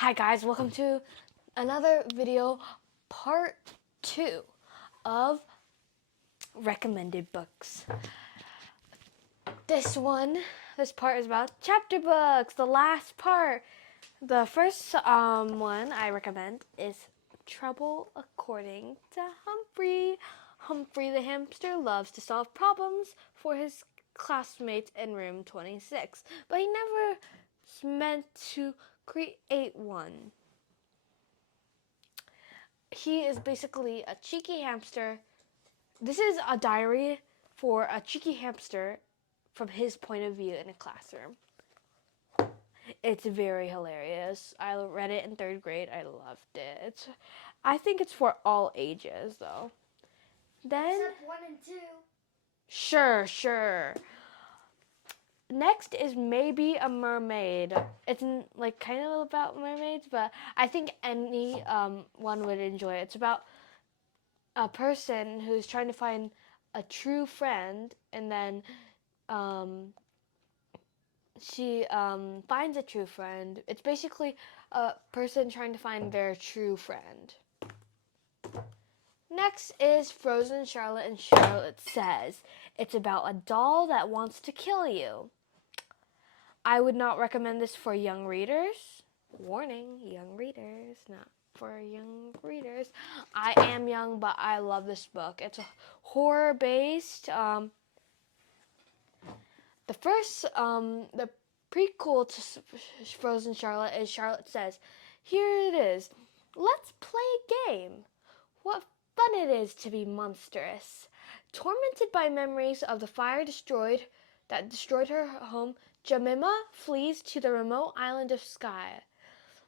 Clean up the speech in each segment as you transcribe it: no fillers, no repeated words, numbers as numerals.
Hi guys, welcome to another video, part 2 of recommended books. This part is about chapter books, the last part. The first one I recommend is Trouble According to Humphrey. Humphrey the hamster loves to solve problems for his classmates in room 26, but he never meant to create one. He is basically a cheeky hamster. This is a diary for a cheeky hamster from his point of view in a classroom. It's very hilarious. I read it in 3rd grade. I loved it. I think it's for all ages, though. Then, Except 1 and 2. Sure. Next is Maybe a Mermaid. It's like kind of about mermaids, but I think any one would enjoy it. It's about a person who's trying to find a true friend, and then she finds a true friend. It's basically a person trying to find their true friend. Next is Frozen Charlotte and Charlotte Says. It's about a doll that wants to kill you. I would not recommend this for young readers. Warning, young readers, not for young readers. I am young, but I love this book. It's a horror based. The prequel to Frozen Charlotte is Charlotte Says. Here it is. Let's play a game. What fun it is to be monstrous. Tormented by memories of the fire that destroyed her home, Jemima flees to the remote island of Skye.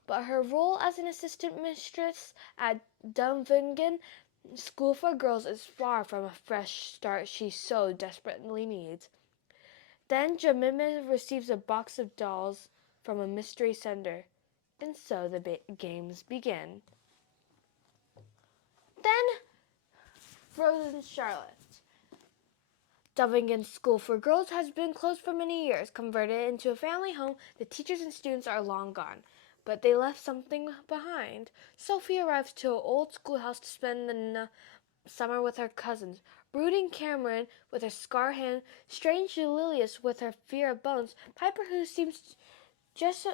But her role as an assistant mistress at Dunvegan School for Girls is far from a fresh start she so desperately needs. Then Jemima receives a box of dolls from a mystery sender, and so the games begin. Then, Frozen Charlotte. Dunvegan School for Girls has been closed for many years. Converted into a family home, the teachers and students are long gone. But they left something behind. Sophie arrives to an old schoolhouse to spend the summer with her cousins. Brooding Cameron with her scar hand, strange Lilius with her fear of bones, Piper who seems just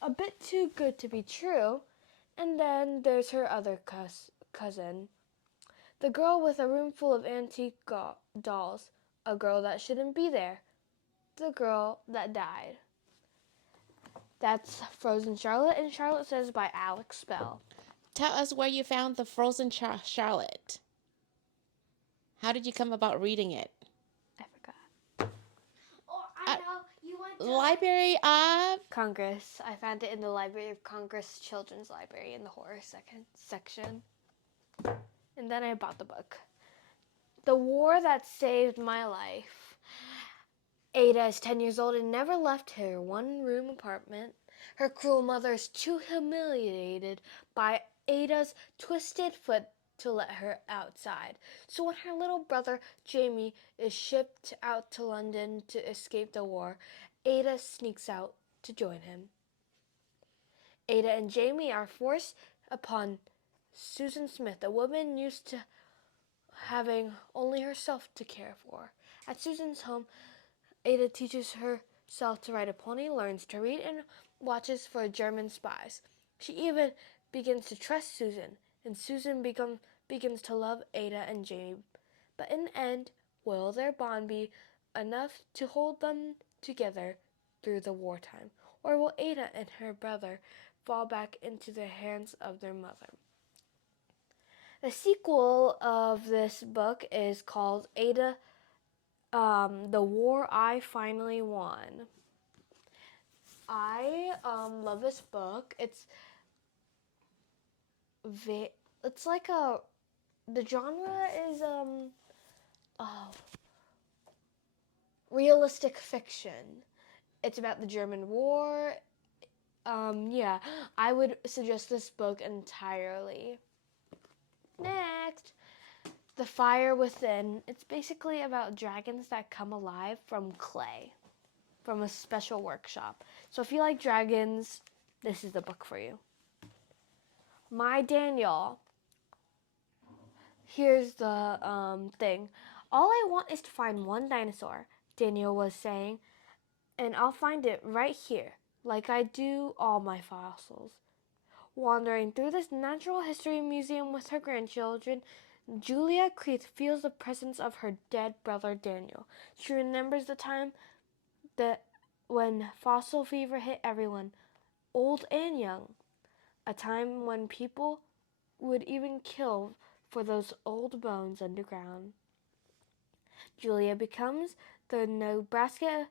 a bit too good to be true, and then there's her other cousin. The girl with a room full of antique dolls. A girl that shouldn't be there. The girl that died. That's Frozen Charlotte and Charlotte Says by Alex Bell. Tell us where you found the Frozen Charlotte. How did you come about reading it? I forgot. Oh, I know. You went to Library of Congress. I found it in the Library of Congress Children's Library in the horror section. And then I bought the book. The War That Saved My Life. Ada is 10 years old and never left her one-room apartment. Her cruel mother is too humiliated by Ada's twisted foot to let her outside. So when her little brother Jamie is shipped out to London to escape the war, Ada sneaks out to join him. Ada and Jamie are forced upon Susan Smith, a woman used to having only herself to care for. At Susan's home, Ada teaches herself to ride a pony, learns to read, and watches for German spies. She even begins to trust Susan, and Susan begins to love Ada and Jamie. But in the end, will their bond be enough to hold them together through the wartime? Or will Ada and her brother fall back into the hands of their mother? The sequel of this book is called Ada, The War I Finally Won. I love this book. It's like the genre is realistic fiction. It's about the German War. Yeah, I would suggest this book entirely. Next, The Fire Within. It's basically about dragons that come alive from clay, from a special workshop. So if you like dragons, this is the book for you. My Daniel, here's the thing. All I want is to find one dinosaur, Daniel was saying, and I'll find it right here, like I do all my fossils. Wandering through this natural history museum with her grandchildren, Julia Creeth feels the presence of her dead brother Daniel. She remembers the time that when fossil fever hit everyone, old and young, a time when people would even kill for those old bones underground. Julia becomes the Nebraska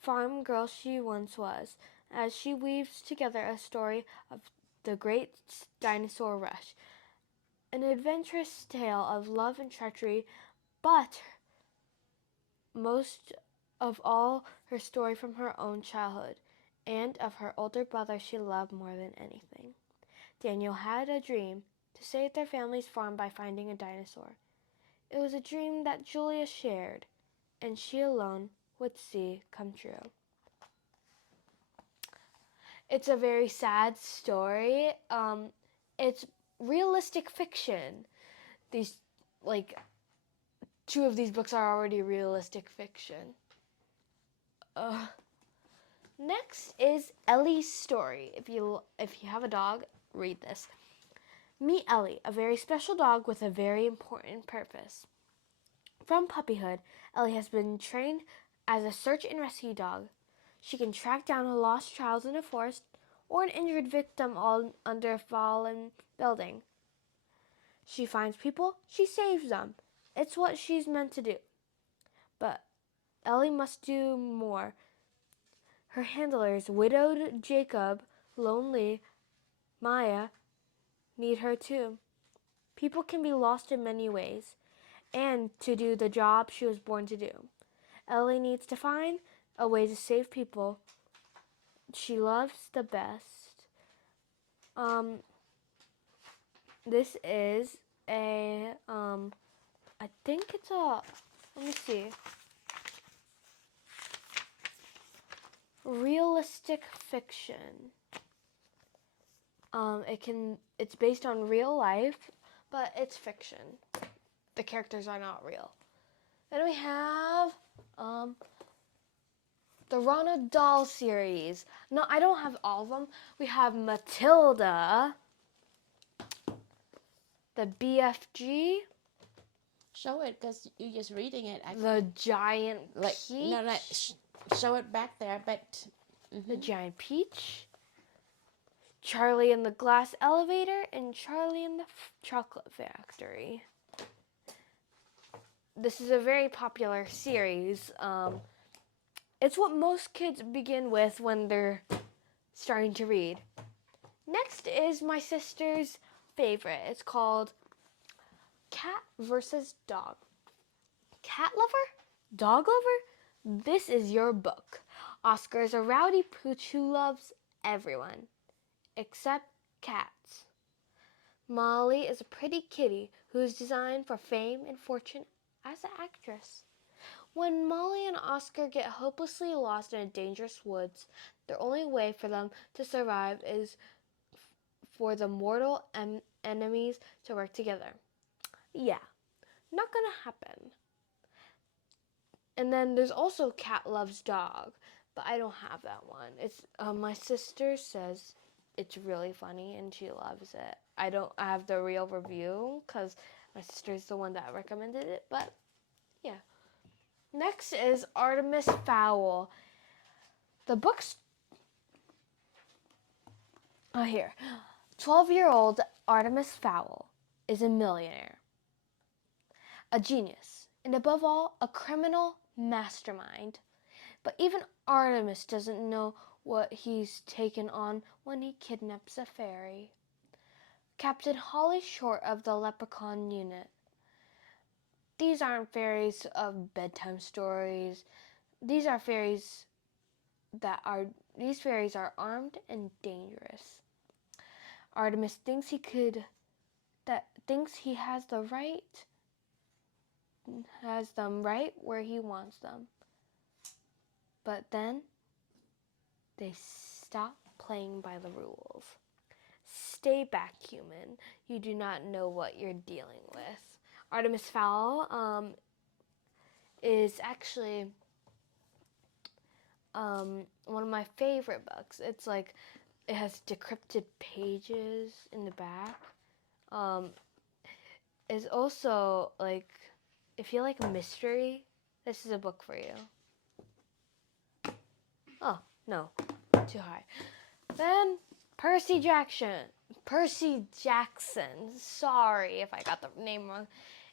farm girl she once was, as she weaves together a story of the great dinosaur rush, an adventurous tale of love and treachery, but most of all her story from her own childhood and of her older brother she loved more than anything. Daniel had a dream to save their family's farm by finding a dinosaur. It was a dream that Julia shared, and she alone would see come true. It's a very sad story. It's realistic fiction. These, like, two of these books are already realistic fiction. Next is Ellie's story. If you have a dog, read this. Meet Ellie, a very special dog with a very important purpose. From puppyhood, Ellie has been trained as a search and rescue dog. She can track down a lost child in a forest or an injured victim all under a fallen building. She finds people, she saves them. It's what she's meant to do. But Ellie must do more. Her handlers, widowed Jacob, lonely Maya, need her too. People can be lost in many ways, and to do the job she was born to do. Ellie needs to find a way to save people she loves the best. This is I think it's let me see, realistic fiction. It's based on real life, but it's fiction. The characters are not real. Then we have the Ronald Dahl series. No, I don't have all of them. We have Matilda, the BFG, Show it, because you're just reading it. the Giant Peach. No, show it back there, but... The Giant Peach, Charlie and the Glass Elevator, and Charlie and the Chocolate Factory. This is a very popular series. It's what most kids begin with when they're starting to read. Next is my sister's favorite. It's called Cat versus Dog. Cat lover? Dog lover? This is your book. Oscar is a rowdy pooch who loves everyone, except cats. Molly is a pretty kitty who is designed for fame and fortune as an actress. When Molly and Oscar get hopelessly lost in a dangerous woods, the only way for them to survive is for the mortal enemies to work together. Yeah, not gonna happen. And then there's also Cat Loves Dog, but I don't have that one. It's my sister says it's really funny and she loves it. I have the real review because my sister's the one that recommended it, but yeah. Next is Artemis Fowl. The book's here. 12-year-old Artemis Fowl is a millionaire, a genius, and above all, a criminal mastermind. But even Artemis doesn't know what he's taken on when he kidnaps a fairy. Captain Holly Short of the Leprechaun Unit. These aren't fairies of bedtime stories. These fairies are armed and dangerous. Artemis thinks he has them right where he wants them. But then they stop playing by the rules. Stay back, human. You do not know what you're dealing with. Artemis Fowl is actually one of my favorite books. It's like it has decrypted pages in the back. It's also like if you like a mystery, this is a book for you. Oh no, too high. Then Percy Jackson. Percy Jackson. Sorry if I got the name wrong.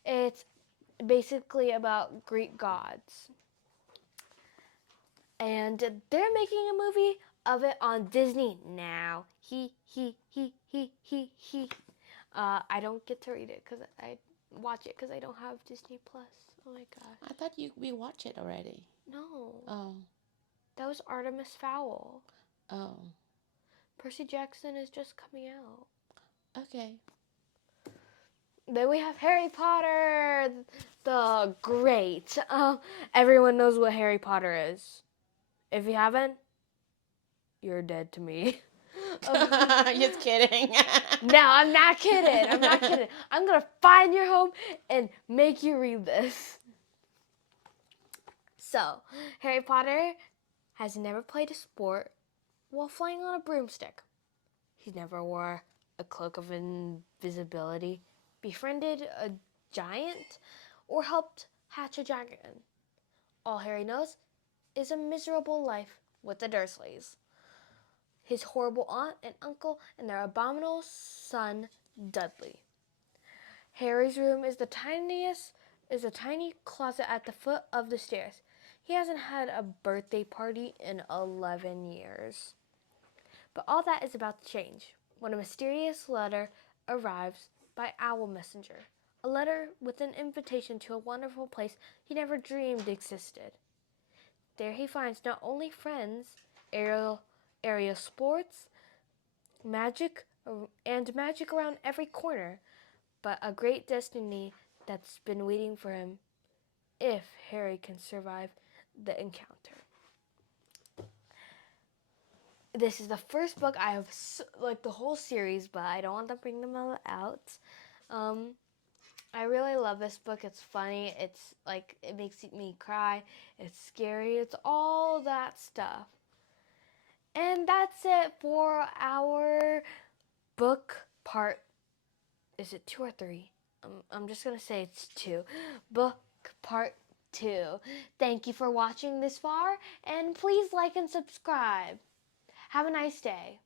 It's basically about Greek gods. And they're making a movie of it on Disney now. I don't get to read it because I watch it because I don't have Disney Plus. Oh my god. I thought we watched it already. No. Oh. That was Artemis Fowl. Oh. Percy Jackson is just coming out. Okay. Then we have Harry Potter, the great. Everyone knows what Harry Potter is. If you haven't, you're dead to me. Just kidding. No, I'm not kidding. I'm not kidding. I'm going to find your home and make you read this. So, Harry Potter has never played a sport while flying on a broomstick. He never wore a cloak of invisibility, befriended a giant, or helped hatch a dragon. All Harry knows is a miserable life with the Dursleys, his horrible aunt and uncle, and their abominable son, Dudley. Harry's room is a tiny closet at the foot of the stairs. He hasn't had a birthday party in 11 years. But all that is about to change when a mysterious letter arrives by owl messenger. A letter with an invitation to a wonderful place he never dreamed existed. There he finds not only friends, area sports, magic around every corner, but a great destiny that's been waiting for him if Harry can survive the encounter. This is the first book I have, like the whole series, but I don't want to bring them all out. I really love this book. It's funny. It's like, it makes me cry. It's scary. It's all that stuff. And that's it for our book part. Is it 2 or 3? I'm just going to say it's 2. Book part 2. Thank you for watching this far, and please like and subscribe. Have a nice day.